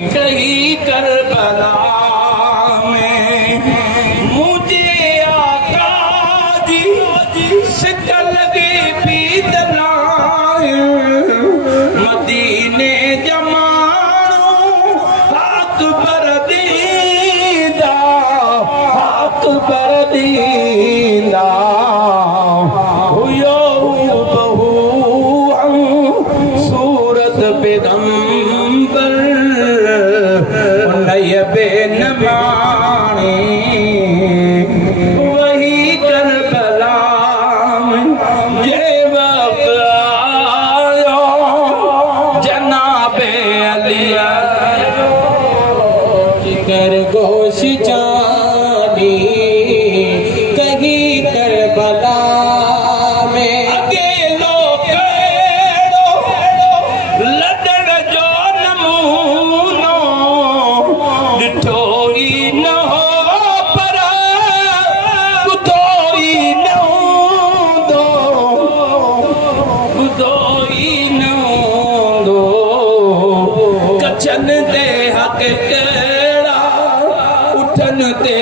कहीं करबला में मुझे आका जी सिकल लगे पीदला मदीने जमानो अकबर दीदा अकबर दीदा हुयो बहू सूरत पैगंबर बेनमानी वही करबला में ये वक्त आयो जनाबे अलिया जिगर गोश जानी कहीं करबला में अकेलो लदड़ जो नमूनो ॾिठोई न हो पर ॿुधोई न हूंदो ॿुधोई न हूंदो कछनि ते हक़ कहिड़ा उठनि ते